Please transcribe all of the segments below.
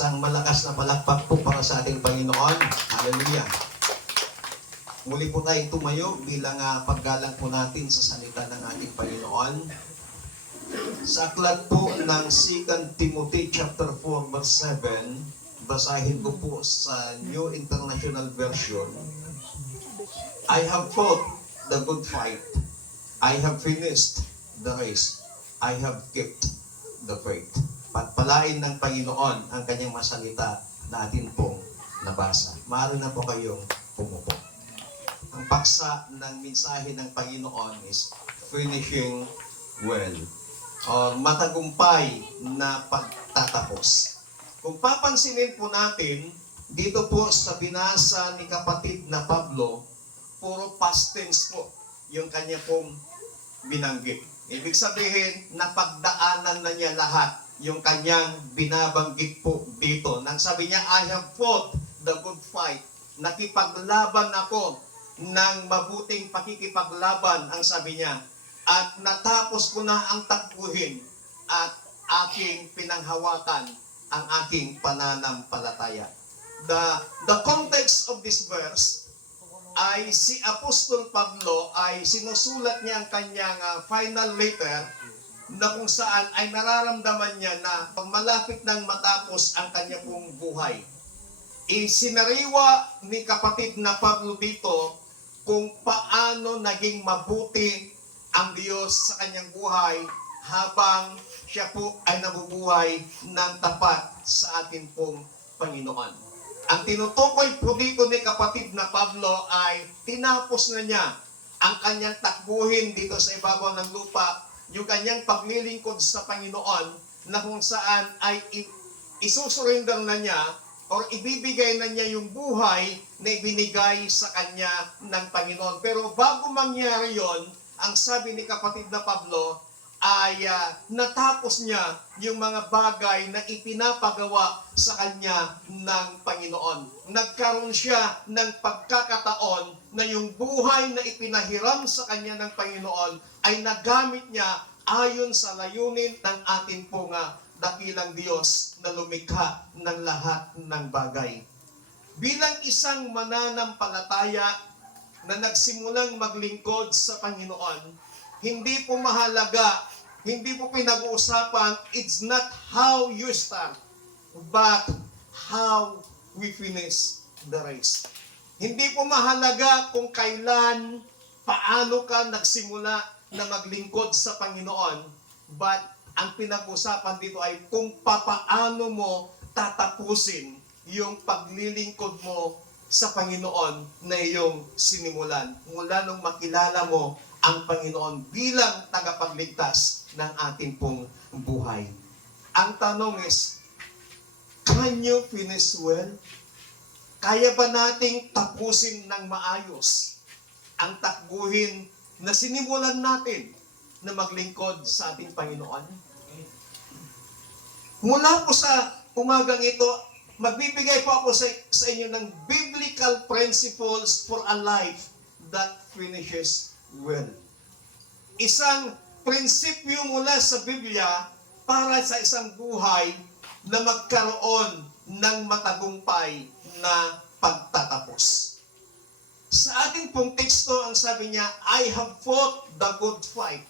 Isang malakas na palakpak po para sa ating Panginoon. Hallelujah. Muli po tayong tumayo bilang paggalang po natin sa salita ng ating Panginoon. Sa aklat po ng 2 Timothy chapter 4 verse 7, basahin ko po sa New International Version. I have fought the good fight. I have finished the race. I have kept the faith. Pagpalain ng Panginoon ang kanyang masalita na atin pong nabasa. Maaari na po kayong pumupo. Ang paksa ng mensahe ng Panginoon is finishing well, o matagumpay na pagtatapos. Kung papansinin po natin, dito po sa binasa ni kapatid na Pablo, puro past tense po yung kanya pong binanggit. Ibig sabihin, napagdaanan na niya lahat yung kanyang binabanggit po dito. Nang sabi niya, I have fought the good fight. Nakipaglaban ako ng mabuting pakikipaglaban, ang sabi niya. At natapos ko na ang takbuhin at aking pinanghawakan ang aking pananampalataya. The context of this verse ay si Apostol Pablo ay sinusulat niya ang kanyang final letter na kung saan ay nararamdaman niya na malapit nang matapos ang kanya pong buhay. Isinariwa ni kapatid na Pablo dito kung paano naging mabuti ang Diyos sa kanyang buhay habang siya po ay nabubuhay ng tapat sa atin pong Panginoon. Ang tinutukoy po dito ni kapatid na Pablo ay tinapos na niya ang kanyang takbuhin dito sa ibabaw ng lupa, yung kanyang paglilingkod sa Panginoon na kung saan ay isusurrender na niya o ibibigay na niya yung buhay na ibinigay sa kanya ng Panginoon. Pero bago mangyari yon, ang sabi ni kapatid na Pablo ay natapos niya yung mga bagay na ipinapagawa sa kanya ng Panginoon. Nagkaroon siya ng pagkakataon na yung buhay na ipinahiram sa kanya ng Panginoon ay nagamit niya ayon sa layunin ng ating pong dakilang Diyos na lumikha ng lahat ng bagay. Bilang isang mananampalataya na nagsimulang maglingkod sa Panginoon, hindi po mahalaga, hindi po pinag-uusapan, it's not how you start, but how we finish the race. Hindi po mahalaga kung kailan, paano ka nagsimula na maglingkod sa Panginoon, but ang pinag-usapan dito ay kung papaano mo tatapusin yung paglilingkod mo sa Panginoon na iyong sinimulan. Mula nung makilala mo ang Panginoon bilang tagapagligtas ng ating pong buhay. Ang tanong is, can you finish well? Kaya ba nating tapusin ng maayos ang takbuhin na sinimulan natin na maglingkod sa ating Panginoon? Mula po sa umagang ito, magbibigay po ako sa inyo ng biblical principles for a life that finishes well. Isang prinsipyo mula sa Biblia para sa isang buhay na magkaroon ng matagumpay na pagtatapos. Sa ating pong teksto, ang sabi niya, I have fought the good fight.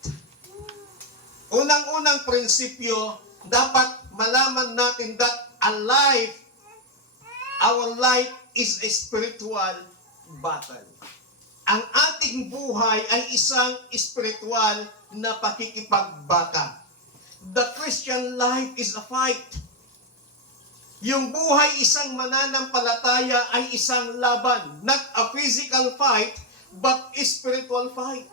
Unang-unang prinsipyo, dapat malaman natin that our life is a spiritual battle. Ang ating buhay ay isang spiritual na pakikipagbaka. The Christian life is a fight. Yung buhay isang mananampalataya ay isang laban. Not a physical fight, but a spiritual fight.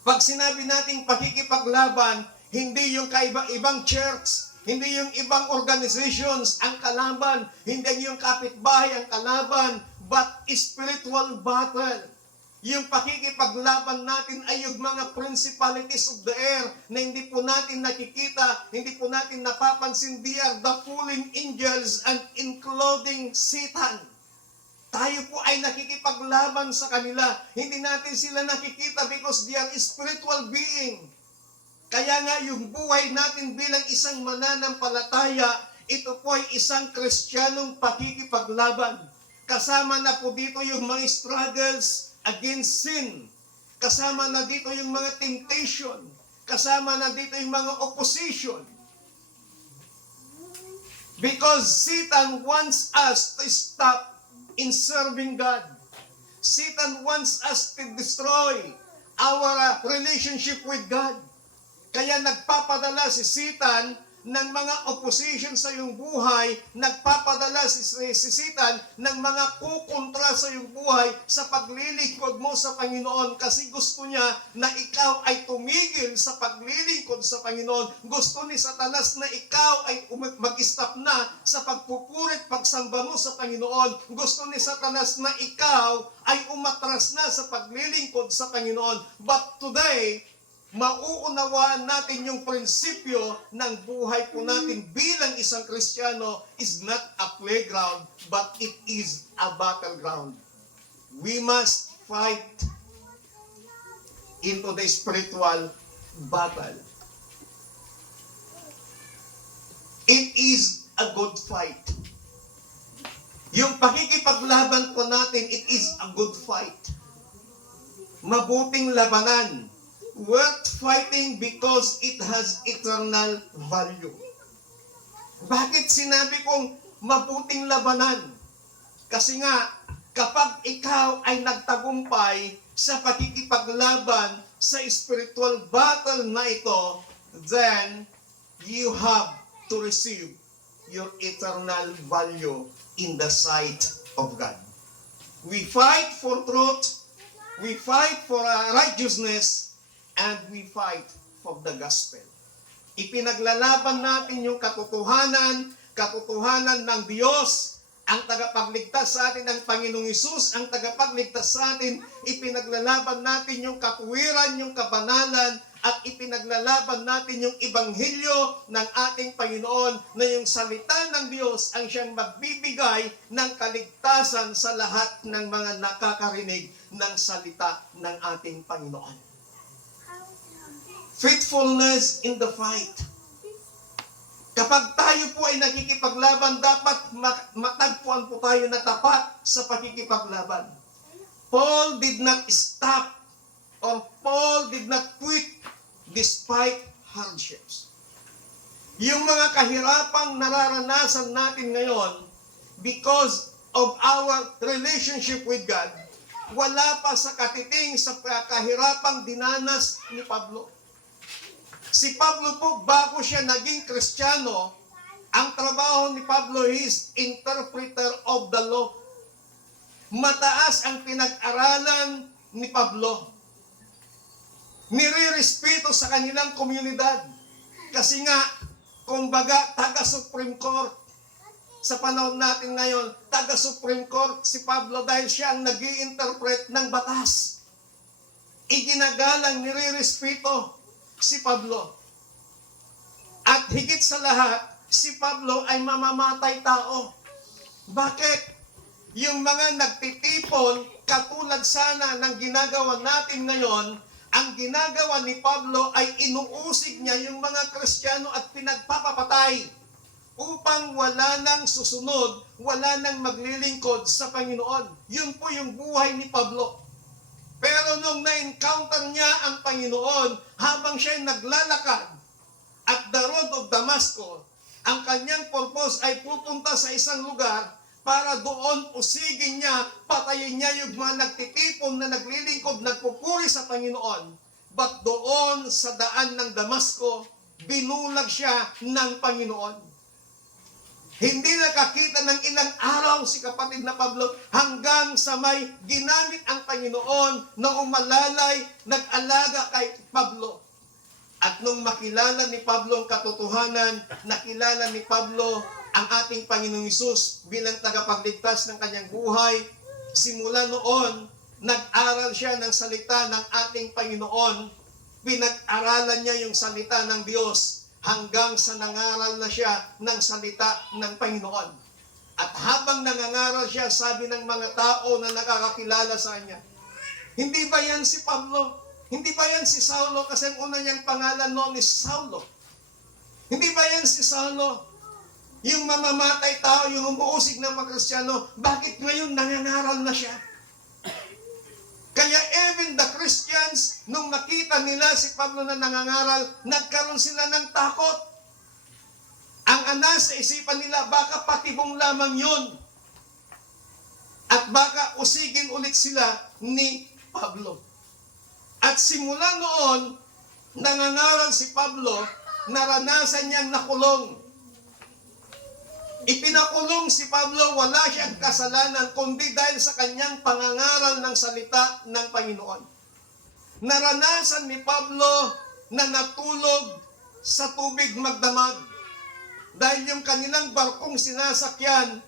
Pag sinabi nating pakikipaglaban, hindi yung kaiba-ibang church, hindi yung ibang organizations ang kalaban, hindi yung kapitbahay ang kalaban, but spiritual battle. Yung pakikipaglaban natin ay yung mga principalities of the air na hindi po natin nakikita, hindi po natin napapansin. They are the fallen angels and including Satan. Tayo po ay nakikipaglaban sa kanila. Hindi natin sila nakikita because they are spiritual being. Kaya nga yung buhay natin bilang isang mananampalataya, ito po ay isang Kristiyanong pakikipaglaban. Kasama na po dito yung mga struggles against sin. Kasama na dito yung mga temptation. Kasama na dito yung mga opposition. Because Satan wants us to stop in serving God. Satan wants us to destroy our relationship with God. Kaya nagpapadala si Satan ng mga opposition sa iyong buhay, nagpapadala si Satan ng mga kukontra sa iyong buhay sa paglilingkod mo sa Panginoon kasi gusto niya na ikaw ay tumigil sa paglilingkod sa Panginoon. Gusto ni Satanas na ikaw ay mag-stop na sa pagpupurit, pagsamba mo sa Panginoon. Gusto ni Satanas na ikaw ay umatras na sa paglilingkod sa Panginoon. But today, mauunawaan natin yung prinsipyo ng buhay po natin bilang isang Kristiyano is not a playground, but it is a battleground. We must fight into the spiritual battle. It is a good fight. Yung pakikipaglaban po natin, it is a good fight. Mabuting labanan. Worth fighting because it has eternal value. Bakit sinabi kong mabuting labanan? Kasi nga, kapag ikaw ay nagtagumpay sa pakikipaglaban sa spiritual battle na ito, then you have to receive your eternal value in the sight of God. We fight for truth, we fight for righteousness, and we fight for the gospel. Ipinaglalaban natin yung katotohanan ng Diyos, ang tagapagligtas sa atin, ang Panginoong Hesus, ang tagapagligtas sa atin. Ipinaglalaban natin yung katuwiran, yung kabanalan, at ipinaglalaban natin yung ebanghelyo ng ating Panginoon na yung salita ng Diyos ang siyang magbibigay ng kaligtasan sa lahat ng mga nakakarinig ng salita ng ating Panginoon. Faithfulness in the fight. Kapag tayo po ay nakikipaglaban, dapat matagpuan po tayo na tapat sa pakikipaglaban. Paul did not stop or Paul did not quit despite hardships. Yung mga kahirapang nararanasan natin ngayon because of our relationship with God, wala pa sa katiting sa kahirapang dinanas ni Pablo. Si Pablo po, bago siya naging Kristiyano, ang trabaho ni Pablo is interpreter of the law. Mataas ang pinag-aralan ni Pablo. Nirirespeto sa kanilang komunidad. Kasi nga, kumbaga, taga-Supreme Court. Sa panahon natin ngayon, taga-Supreme Court si Pablo dahil siya ang nag-i-interpret ng batas. Iginagalang, nirirespeto si Pablo. At higit sa lahat, si Pablo ay mamamatay tao. Bakit? Yung mga nagtitipon, katulad sana ng ginagawa natin ngayon, ang ginagawa ni Pablo ay inuusig niya yung mga Kristiyano at pinagpapapatay upang wala nang susunod, wala nang maglilingkod sa Panginoon. Yun po yung buhay ni Pablo. Pero nung na-encounter niya ang Panginoon, habang siya'y naglalakad at the road of Damascus, ang kanyang purpose ay pupunta sa isang lugar para doon usigin niya, patayin niya yung mga nagtitipon na naglilingkod, nagpupuri sa Panginoon. But doon sa daan ng Damascus, binulag siya ng Panginoon. Hindi nakakita ng ilang araw si kapatid na Pablo hanggang sa may ginamit ang Panginoon na umalalay, nag-alaga kay Pablo. At nung makilala ni Pablo ang katotohanan, nakilala ni Pablo ang ating Panginoong Hesus bilang tagapagligtas ng kanyang buhay, simula noon, nag-aral siya ng salita ng ating Panginoon, pinag-aralan niya yung salita ng Diyos, hanggang sa nangaral na siya ng salita ng Panginoon. At habang nangangaral siya, sabi ng mga tao na nakakakilala sa kanya, hindi ba yan si Pablo? Hindi ba yan si Saulo? Kasi ang una niyang pangalan noon is Saulo. Hindi ba yan si Saulo? Yung mamamatay tao, yung umuusig ng mga Kristiyano, bakit ngayon nangangaral na siya? Kaya even the Christians, nung nakita nila si Pablo na nangangaral, nagkaroon sila ng takot. Ang nasa isipan nila, baka patibong lamang yun. At baka usigin ulit sila ni Pablo. At simula noon, nangangaral si Pablo, naranasan niyang nakulong. Ipinakulong si Pablo, wala siyang kasalanan, kundi dahil sa kanyang pangangaral ng salita ng Panginoon. Naranasan ni Pablo na natulog sa tubig magdamag. Dahil yung kanilang barkong sinasakyan,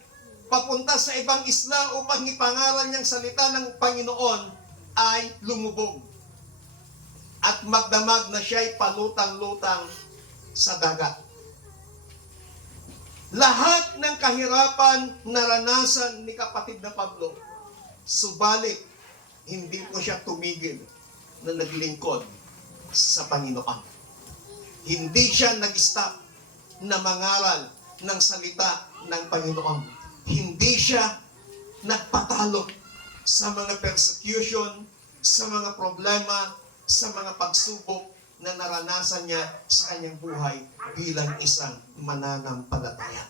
papunta sa ibang isla upang ipangaral niyang salita ng Panginoon, ay lumubog. At magdamag na siya'y palutang-lutang sa dagat. Lahat ng kahirapan naranasan ni kapatid na Pablo. Subalit, hindi po siya tumigil na naglingkod sa Panginoon. Hindi siya nag-stop na mangaral ng salita ng Panginoon. Hindi siya nagpatalo sa mga persecution, sa mga problema, sa mga pagsubok na naranasan niya sa kanyang buhay bilang isang mananampalataya.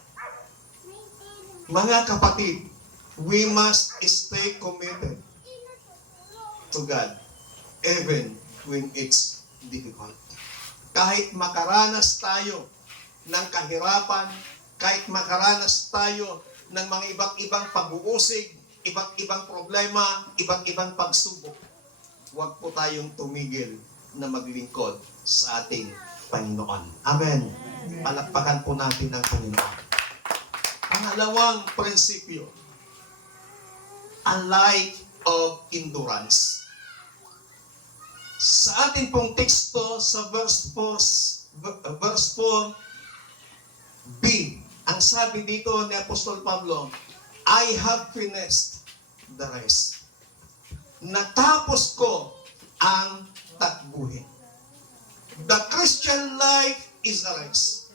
Mga kapatid, we must stay committed to God even when it's difficult. Kahit makaranas tayo ng kahirapan, kahit makaranas tayo ng mga iba't ibang pag-uusig, iba't ibang problema, iba't ibang pagsubok, huwag po tayong tumigil na maglingkod sa ating Panginoon. Amen. Palakpakan po natin ang Panginoon. Pangalawang prinsipyo, a life of endurance. Sa ating pong teksto sa verse 4b, ang sabi dito ni Apostol Pablo, I have finished the race. Natapos ko ang takbuhin. The Christian life is a race.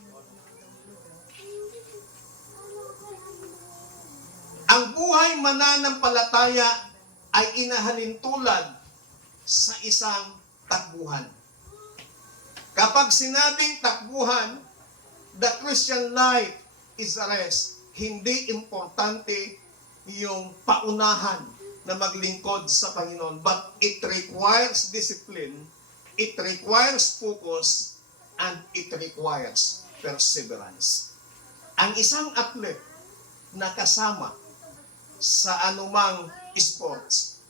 Ang buhay mananampalataya ay inahalin tulad sa isang takbuhan. Kapag sinabing takbuhan, the Christian life is a race. Hindi importante yung paunahan na maglingkod sa Panginoon. But it requires discipline, it requires focus, and it requires perseverance. Ang isang athlete na kasama sa anumang sports,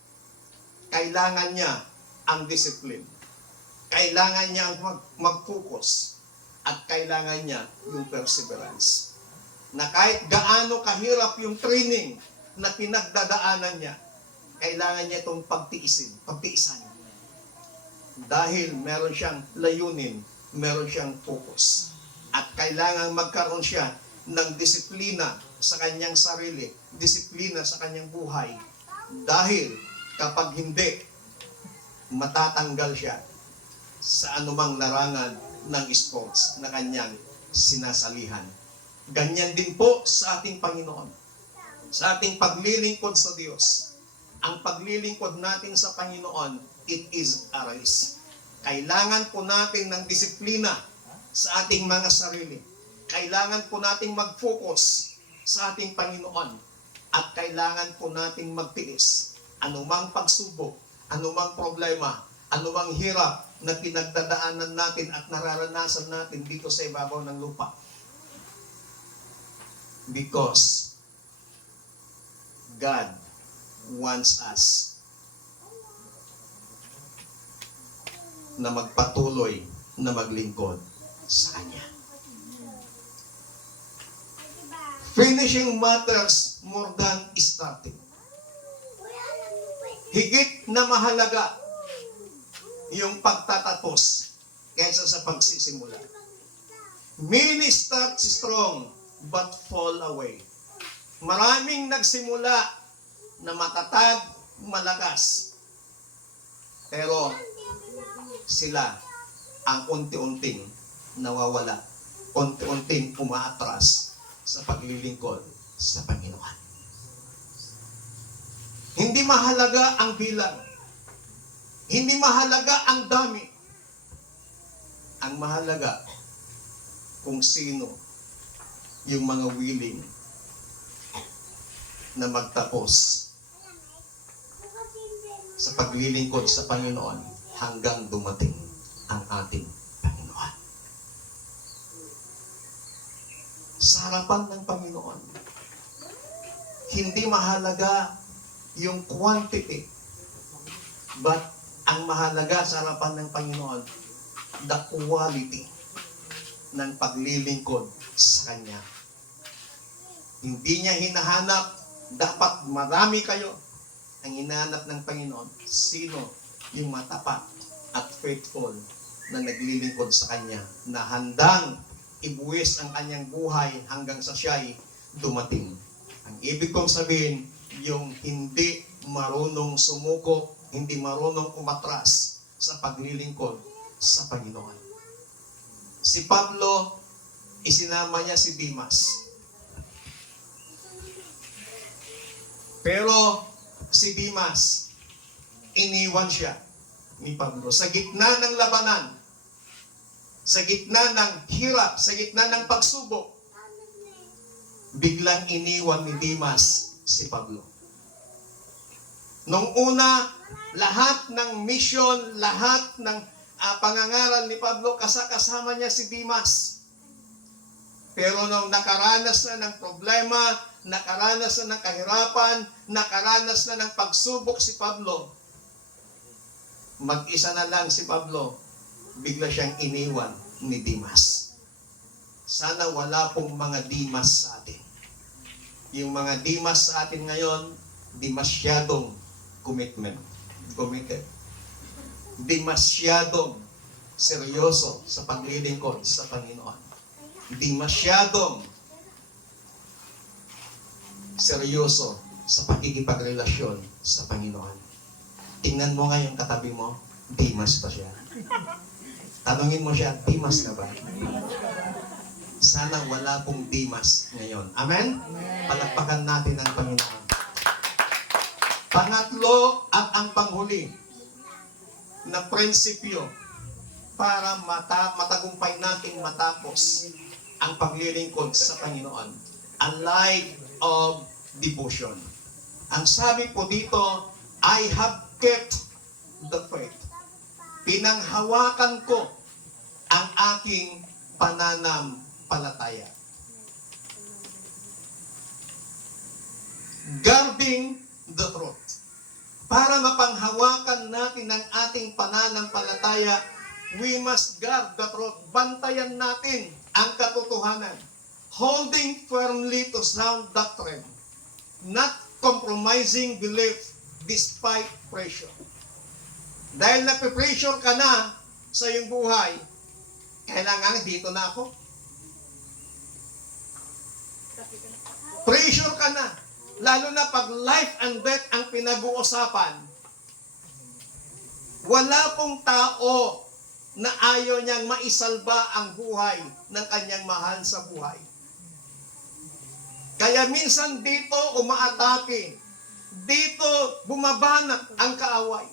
kailangan niya ang discipline. Kailangan niya mag-focus at kailangan niya yung perseverance. Na kahit gaano kahirap yung training na pinagdadaanan niya, kailangan niya itong pagtiisan. Dahil meron siyang layunin, meron siyang focus. At kailangan magkaroon siya ng disiplina sa kanyang sarili, disiplina sa kanyang buhay. Dahil kapag hindi, matatanggal siya sa anumang larangan ng sports na kanyang sinasalihan. Ganyan din po sa ating Panginoon. Sa ating paglilingkod sa Diyos. Ang paglilingkod natin sa Panginoon, it is a race. Kailangan po natin ng disiplina sa ating mga sarili. Kailangan po nating mag-focus sa ating Panginoon. At kailangan po nating magtiis. Anumang pagsubok, anumang problema, anumang hirap na pinagdadaanan natin at nararanasan natin dito sa ibabaw ng lupa. Because God wants us na magpatuloy na maglingkod sa Kanya. Finishing matters more than starting. Higit na mahalaga yung pagtatapos kaysa sa pagsisimula. Many start strong but fall away. Maraming nagsimula na matatag, malakas. Pero sila ang unti-unting nawawala, unti-unting umaatras sa paglilingkod sa Panginoon. Hindi mahalaga ang bilang. Hindi mahalaga ang dami. Ang mahalaga kung sino yung mga willing na magtapos sa paglilingkod sa Panginoon hanggang dumating ang ating Panginoon. Sa harapan ng Panginoon, hindi mahalaga yung quantity, but ang mahalaga sa harapan ng Panginoon, the quality ng paglilingkod sa Kanya. Hindi niya hinahanap, dapat marami kayo. Ang hinahanap ng Panginoon, sino yung matapat at faithful na naglilingkod sa Kanya, na handang ibuwis ang kanyang buhay hanggang sa siya'y dumating. Ang ibig kong sabihin, yung hindi marunong sumuko, hindi marunong umatras sa paglilingkod sa Panginoon. Si Pablo, isinama niya si Dimas. Pero si Dimas, iniwan siya ni Pablo. Sa gitna ng labanan, sa gitna ng hirap, sa gitna ng pagsubok, biglang iniwan ni Dimas si Pablo. Nung una, lahat ng mission, lahat ng pangangaral ni Pablo, kasama niya si Dimas. Pero nung nakaranas na ng problema, nakaranas na ng kahirapan, nakaranas na ng pagsubok si Pablo, mag-isa na lang si Pablo, bigla siyang iniwan ni Dimas. Sana wala pong mga Dimas sa atin. Yung mga Dimas sa atin ngayon, di masyadong committed. Di masyadong seryoso sa paglilingkod sa Panginoon. Di masyadong seryoso sa pakikipagrelasyon sa Panginoon. Tingnan mo nga yung katabi mo, Dimas ba siya? Tanungin mo siya, Dimas na ba? Sana wala pong Dimas ngayon. Amen? Palakpakan natin ang Panginoon. Pangatlo at ang panghuli na prinsipyo para matagumpay nating matapos ang paglilingkod sa Panginoon. A life of devotion. Ang sabi po dito, I have kept the faith. Pinanghawakan ko ang aking pananampalataya. Guarding the truth. Para mapanghawakan natin ang ating pananampalataya, we must guard the truth. Bantayan natin ang katotohanan. Holding firmly to sound doctrine. Not compromising belief despite pressure. Dahil nape-pressure ka na sa iyong buhay, kailangan dito na ako. Pressure ka na. Lalo na pag life and death ang pinag-uusapan, wala pong tao na ayaw niyang maisalba ang buhay ng kanyang mahal sa buhay. Kaya minsan dito umaatake, dito bumabanat ang kaaway.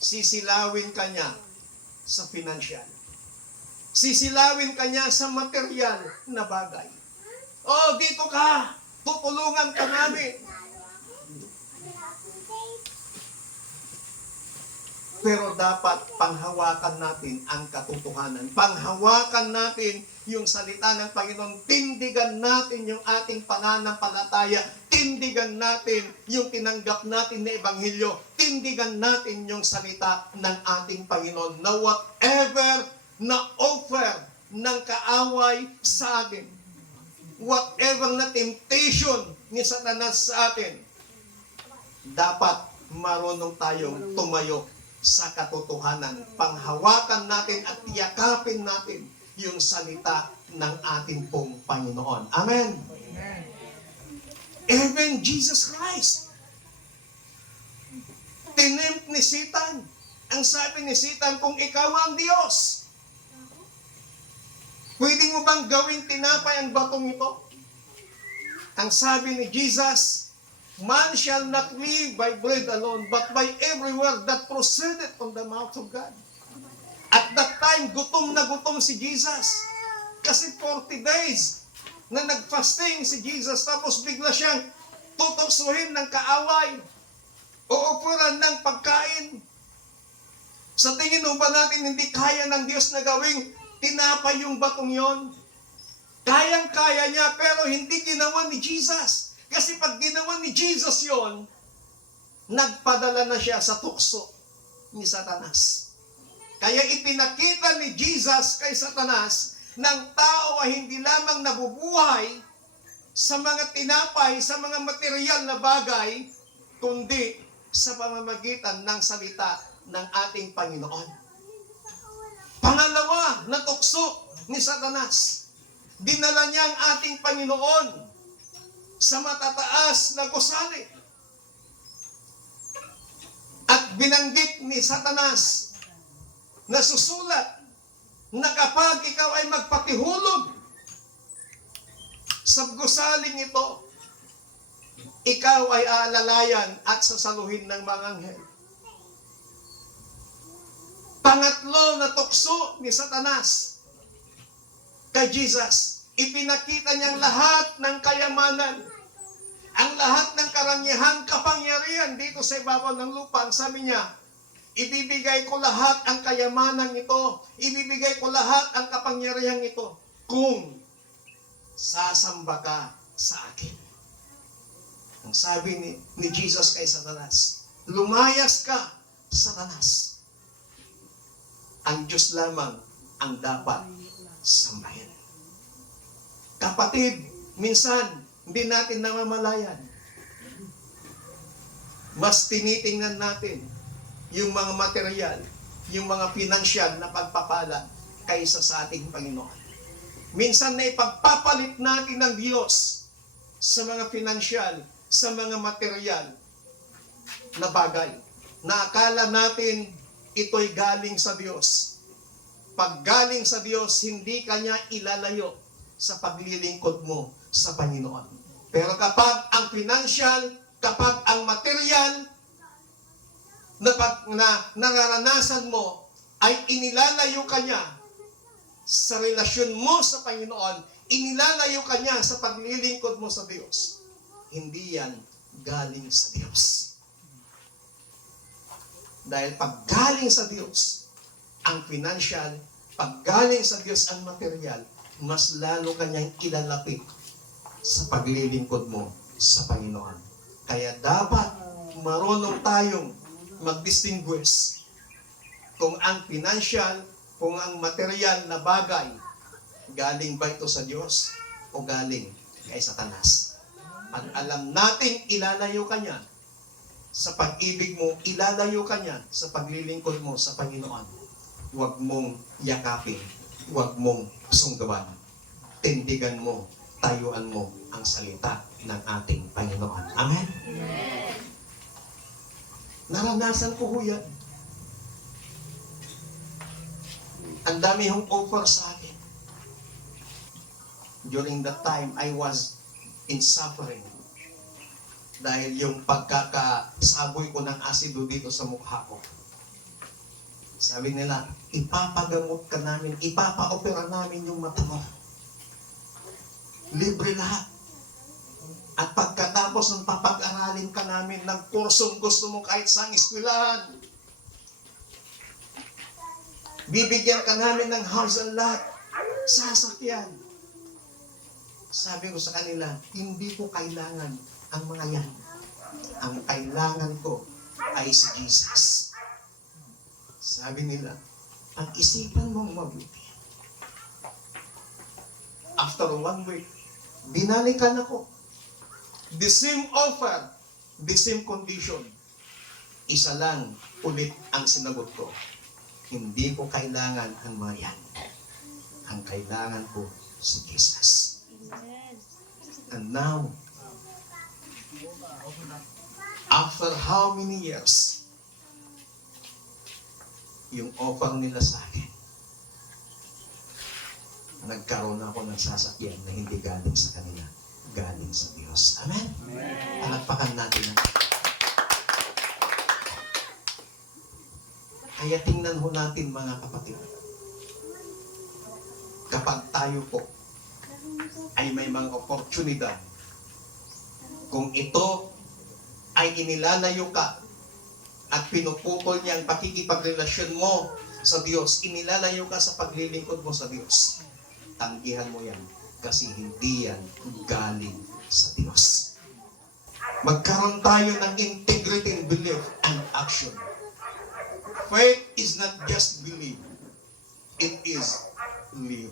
Sisilawin ka niya sa financial. Sisilawin ka niya sa material na bagay. Oh, dito ka! Tutulungan ka namin. Pero dapat panghawakan natin ang katotohanan. Panghawakan natin yung salita ng Panginoon. Tindigan natin yung ating pananampalataya. Tindigan natin yung tinanggap natin na ebanghelyo. Tindigan natin yung salita ng ating Panginoon. Na whatever na offer ng kaaway sa atin, whatever na temptation ni Satanas sa atin, dapat marunong tayong tumayo sa katotohanan. Panghawakan natin at yakapin natin yung salita ng ating pong Panginoon. Amen? Amen. Even Jesus Christ, tinempt ni Satan. Ang sabi ni Satan, kung ikaw ang Diyos, pwede mo bang gawing tinapay ang batong ito? Ang sabi ni Jesus, man shall not live by bread alone, but by every word that proceedeth from the mouth of God. At that time, gutom na gutom si Jesus. Kasi 40 days na nag-fasting si Jesus, tapos bigla siyang tutuksuhin ng kaaway o operan ng pagkain. Sa tingin mo ba natin hindi kaya ng Diyos na gawing tinapay yung batong yon? Kayang-kaya niya, pero hindi ginawa ni Jesus. Kasi pag ginawa ni Jesus yon, nagpadala na siya sa tukso ni Satanas. Kaya ipinakita ni Jesus kay Satanas ng tao ay hindi lamang nabubuhay sa mga tinapay, sa mga material na bagay, kundi sa pamamagitan ng salita ng ating Panginoon. Pangalawa na tukso ni Satanas, dinala niya ang ating Panginoon sa matataas na gusali. At binanggit ni Satanas na susulat na kapag ikaw ay magpatihulog sa gusaling ito, ikaw ay aalalayan at sasaluhin ng mga anghel. Pangatlo na tukso ni Satanas kay Jesus, ipinakita niyang lahat ng kayamanan, ang lahat ng karangyahang kapangyarihan dito sa ibabaw ng lupa. Sabi niya, ibibigay ko lahat ang kayamanan ito, ibibigay ko lahat ang kapangyarihan ito kung sasamba ka sa akin. Ang sabi ni Jesus kay Satanas, lumayas ka, Satanas. Ang Diyos lamang ang dapat sambahin. Kapatid, minsan hindi natin namamalayan. Mas tinitingnan natin yung mga material, yung mga pinansyal na pagpapala kaysa sa ating Panginoon. Minsan na ipagpapalit natin ng Diyos sa mga pinansyal, sa mga material na bagay, na akala natin ito'y galing sa Diyos. Pag galing sa Diyos, hindi Kanya ilalayo sa paglilingkod mo sa Panginoon. Pero kapag ang financial, kapag ang material na nararanasan mo ay inilalayo ka niya sa relasyon mo sa Panginoon, inilalayo ka niya sa paglilingkod mo sa Diyos, hindi yan galing sa Diyos. Dahil pag galing sa Diyos ang financial, pag galing sa Diyos ang material, mas lalo kanyang ilalapit sa paglilingkod mo sa Panginoon. Kaya dapat marunong tayong mag-distinguish kung ang financial, kung ang material na bagay, galing ba ito sa Diyos o galing kay Satanas. Pag alam natin ilalayo ka niya sa pag-ibig mo, ilalayo ka niya sa paglilingkod mo sa Panginoon. Huwag mong yakapin, huwag mong sunggaban. Tindigan mo, tayuan mo ang salita ng ating Panginoon. Amen? Amen. Naranasan ko ho yan. Ang dami hong offer sa akin. During that time, I was in suffering. Dahil yung pagkakasaboy ko ng asido dito sa mukha ko. Sabi nila, ipapagamot ka namin, ipapa-opera namin yung mata mo. Libre lahat. At pagkatapos ng papag-aralin ka namin ng kursong gusto mo kahit sa eskwelahan, bibigyan ka namin ng house and lot, sasakyan. Sabi ko sa kanila, hindi ko kailangan ang mga yan. Ang kailangan ko ay si Jesus. Sabi nila, ang isipan mong mabuti. After 1 week, binalikan ako. The same offer, the same condition. Isa lang ulit ang sinagot ko. Hindi ko kailangan ang mga yan. Ang kailangan ko si Jesus. And now, after how many years, yung offer nila sa akin, nagkaroon ako ng sasakyan na hindi galing sa kanila. galing sa Diyos. Amen? Palakpakan natin ang Kaya tingnan ho natin mga kapatid. Kapag tayo po ay may mga oportunidad, kung ito ay inilalayo ka at pinuputol niya ang pakikipagrelasyon mo sa Diyos, inilalayo ka sa paglilingkod mo sa Diyos, tanggihan mo yan kasi hindi yan galing sa Diyos. Magkaroon tayo ng integrity in belief and action. Faith is not just believe, it is live.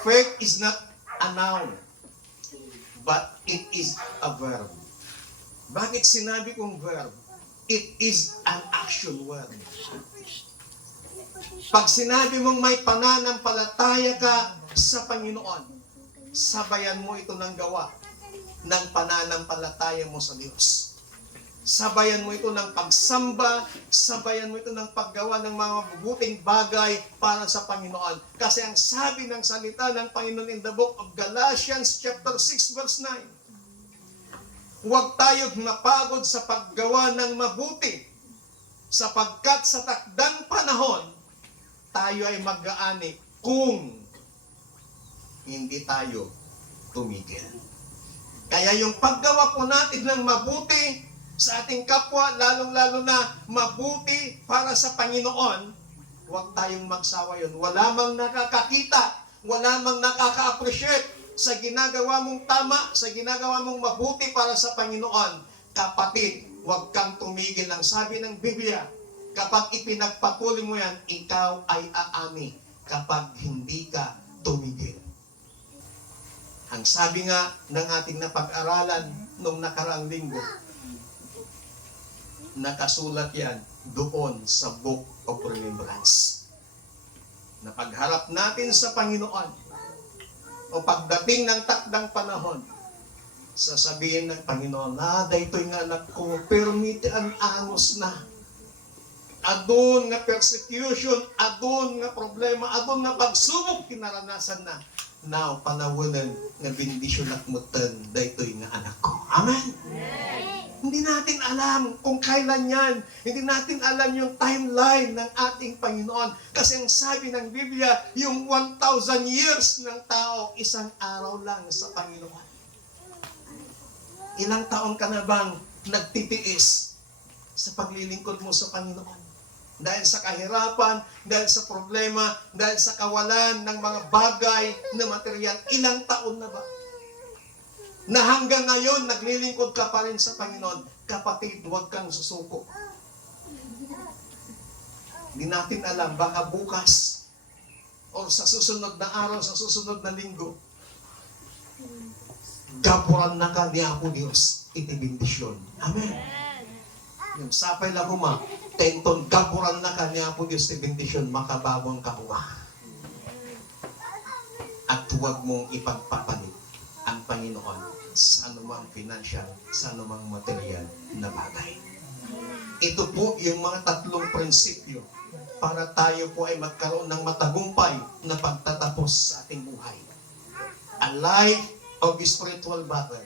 Faith is not a noun, but it is a verb. Bakit sinabi kong verb? It is an action word. Pag sinabi mong may pananampalataya ka sa Panginoon, sabayan mo ito ng gawa ng pananampalataya mo sa Diyos. Sabayan mo ito ng pagsamba, sabayan mo ito ng paggawa ng mga mabubuting bagay para sa Panginoon. Kasi ang sabi ng salita ng Panginoon in the book of Galatians chapter 6 verse 9, huwag tayong mapagod sa paggawa ng mabuti, sapagkat sa takdang panahon, tayo ay mag-aani kung hindi tayo tumigil. Kaya yung paggawa po natin ng mabuti sa ating kapwa, lalong-lalo na mabuti para sa Panginoon, huwag tayong magsawa yun. Wala mang nakakakita, wala mang nakaka-appreciate sa ginagawa mong tama, sa ginagawa mong mabuti para sa Panginoon. Kapatid, huwag kang tumigil. Ang sabi ng Biblia, kapag ipinagpatuloy mo yan, ikaw ay aani kapag hindi ka tumigil. Ang sabi nga ng ating napag-aralan nung nakaraang linggo, nakasulat yan doon sa Book of Remembrance. Na pagharap natin sa Panginoon o pagdating ng takdang panahon, sasabihin ng Panginoon, daytoy nga anak ko, permite ang angos na. Adun nga persecution, adun nga problema, adun nga pagsubok kinaranasan na. Now, panawanan nga bendisyon at mutan, daytoy nga anak ko. Amen? Hindi natin alam kung kailan yan. Hindi natin alam yung timeline ng ating Panginoon. Kasi ang sabi ng Biblia, yung 1,000 years ng tao, isang araw lang sa Panginoon. Ilang taon ka na bang nagtitiis sa paglilingkod mo sa Panginoon? Dahil sa kahirapan, dahil sa problema, dahil sa kawalan ng mga bagay na material, ilang taon na ba? Na hanggang ngayon, naglilingkod ka pa rin sa Panginoon. Kapatid, huwag kang susuko. Hindi natin alam, baka bukas o sa susunod na araw, sa susunod na linggo, gapuran na ka ni Apo Diyos, itibindisyon. Amen. Yung sapay lang huma, tenton, gapuran na ka ni Apo Diyos, itibindisyon, makababong ka huma. At huwag mong ipagpapalit ang Panginoon sa anumang financial, sa anumang material na bagay. Ito po yung mga tatlong prinsipyo para tayo po ay magkaroon ng matagumpay na pagtatapos sa ating buhay. A life of spiritual battle,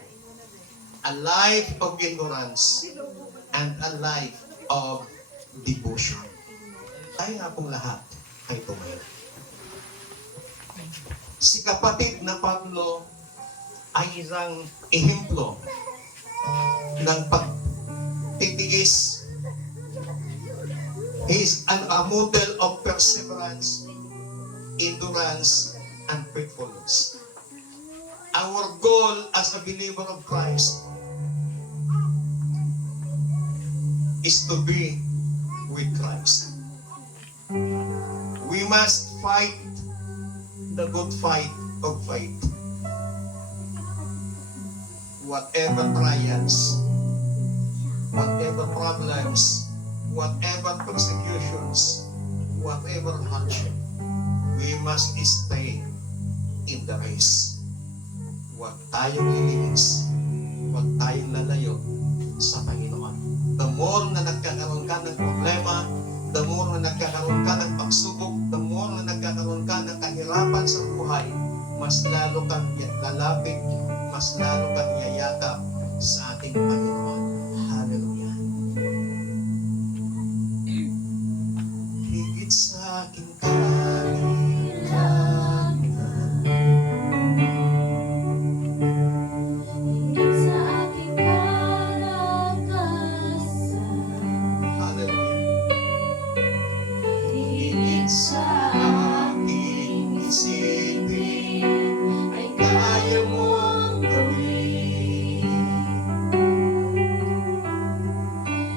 a life of endurance, and a life of devotion. Tayo nga pong lahat ay tumayo. Si kapatid na Pablo ay isang ehemplo ng pagtitiis. He is a model of perseverance, endurance, and faithfulness. Our goal as a believer of Christ is to be with Christ. We must fight the good fight of faith. Whatever trials, whatever problems, whatever persecutions, whatever hardship, we must stay in the race. Huwag tayong lilinis, huwag tayong lalayo sa Panginoon. The more na nagkakaroon ka ng problema, the more na nagkakaroon ka ng pagsubok, the more na nagkakaroon ka ng kahirapan sa buhay, mas lalo kang lalapit, mas lalo kang yayakap sa ating Panginoon. Hallelujah. Higit sa aking kailangan, higit sa aking kalakasan, hallelujah, higit sa aking isipin, ay kaya mong gawin.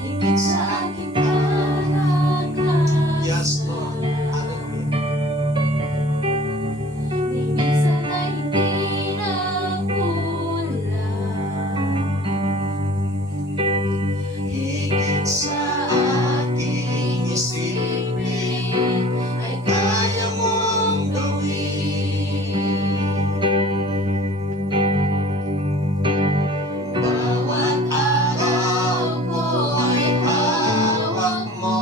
higit sa aking kalakasan. Yes, Lord. Hallelujah. Ni minsan ay hindi nagkulang. Higit sa aking isipin, Ay kaya mong gawin. Bawat araw ko ay hawak mo,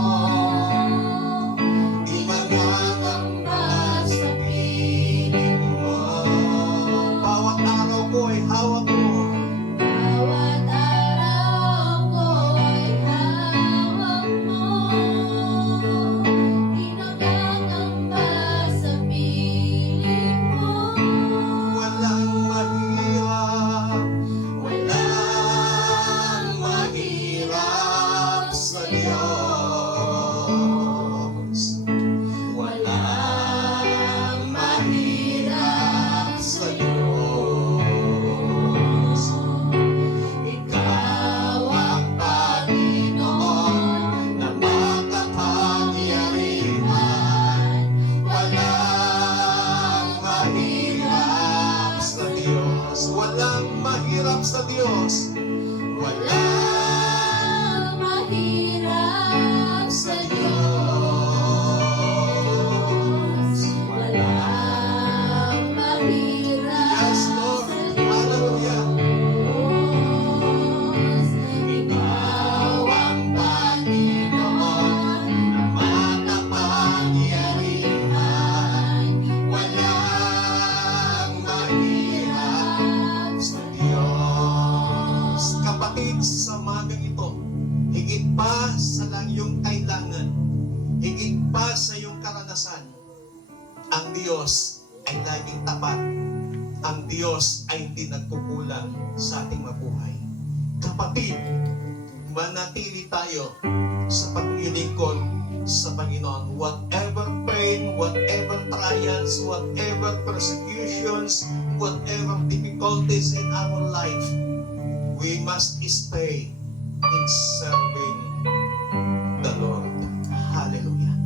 di magagamba sa piling mo. Bawat araw ko ay hawak mo, bawat araw ko ay hawak mo, di nagangamba sa piling mo. walang mahirap, walang mahirap sa Diyos. Walang mahirap sa Diyos. Ikaw ang Panginoon na makapangyarihan. Walang mahirap sa Diyos. Walang mahirap sa Diyos. Walang mahirap sa Diyos. Walang mahirap Yes, Lord. sa Hallelujah. Diyos. Ikaw ang Panginoon na makapangyarihan. Walang mahirap sa Diyos. Kapatid, sa magang ito, higit pa sa lang iyong kailangan, higit pa sa iyong karanasan, ang Diyos ay laging tapat. Ang Diyos ay hindi nagkukulang sa ating mabuhay. Kapatid, manatili tayo sa paglilingkod sa Panginoon. Whatever pain, whatever trials, whatever persecutions, whatever difficulties in our life, we must stay in serving the Lord. Hallelujah.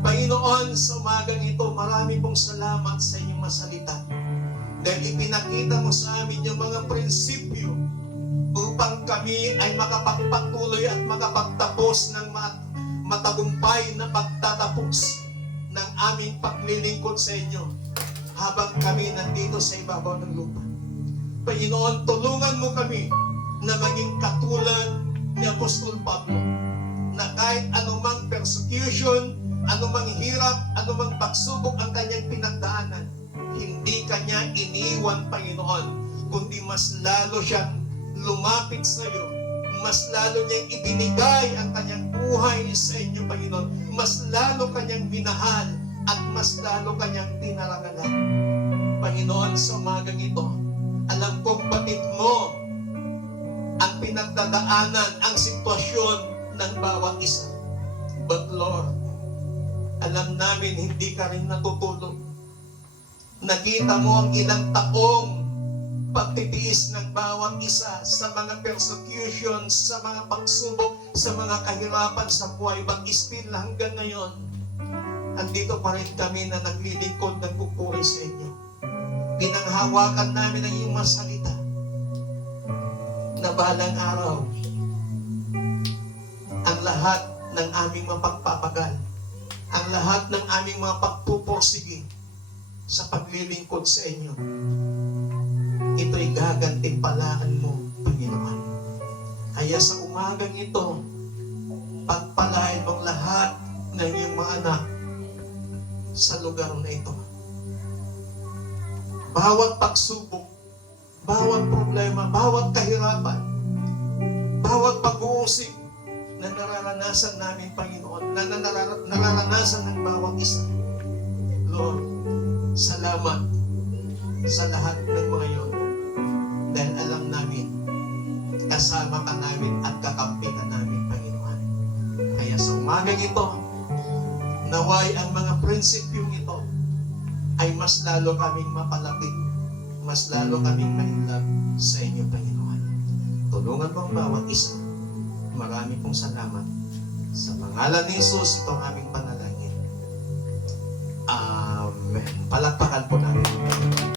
Panginoon, sa umagang ito, marami pong salamat sa inyong masalita. Dahil ipinakita mo sa amin yung mga prinsipyo upang kami ay makapagpatuloy at makapagtapos ng matagumpay na pagtatapos ng aming paglilingkod sa inyo habang kami nandito sa ibabaw ng lupa. Panginoon, tulungan mo kami na maging katulad ni Apostol Pablo, na kahit anumang persecution, anumang hirap, anumang pagsubok ang kanyang pinagdaanan, hindi kanya iniwan, Panginoon, kundi mas lalo siyang lumapit sa iyo, mas lalo niyang ibinigay ang kanyang buhay sa inyo, Panginoon, mas lalo kanyang minahal at mas lalo kanyang tinarangalan. Panginoon, sa umagang ito, alam kong batid mo ang pinagdadaanan, ang sitwasyon ng bawat isa. But Lord, alam namin hindi ka rin natutulog. Nakita mo ang ilang taong pagtitiis ng bawat isa sa mga persecutions, sa mga pagsubok, sa mga kahirapan sa buhay, but still hanggang ngayon, andito pa rin kami na naglilingkod ng pupuri sa inyo. Pinanghawakan namin ang iyong masalita na balang araw, ang lahat ng aming mapagpapagal, ang lahat ng aming mga pagpupursige sa paglilingkod sa inyo, ito'y gagantimpalaan mo, Panginoon. Kaya sa umagang ito, pagpalain mong lahat ng iyong mga anak sa lugar na ito. bawat pagsubok, bawat problema, bawat kahirapan, bawat pag-uusig na nararanasan namin, Panginoon, na nararanasan ng bawat isa. Lord, salamat sa lahat ng mga yon. Dahil alam namin, kasama ka namin at kakampi ka namin, Panginoon. Kaya sa umagang ito, naway ang mga prinsipyong ito ay mas lalo kaming mapalapit, mas lalo kaming ma-inlove sa inyo, Panginoon. Tulungan mo ang bawat isa. Marami pong salamat. Sa pangalan ni Jesus, ito ang aming panalangin. Amen. Palakpakan po namin.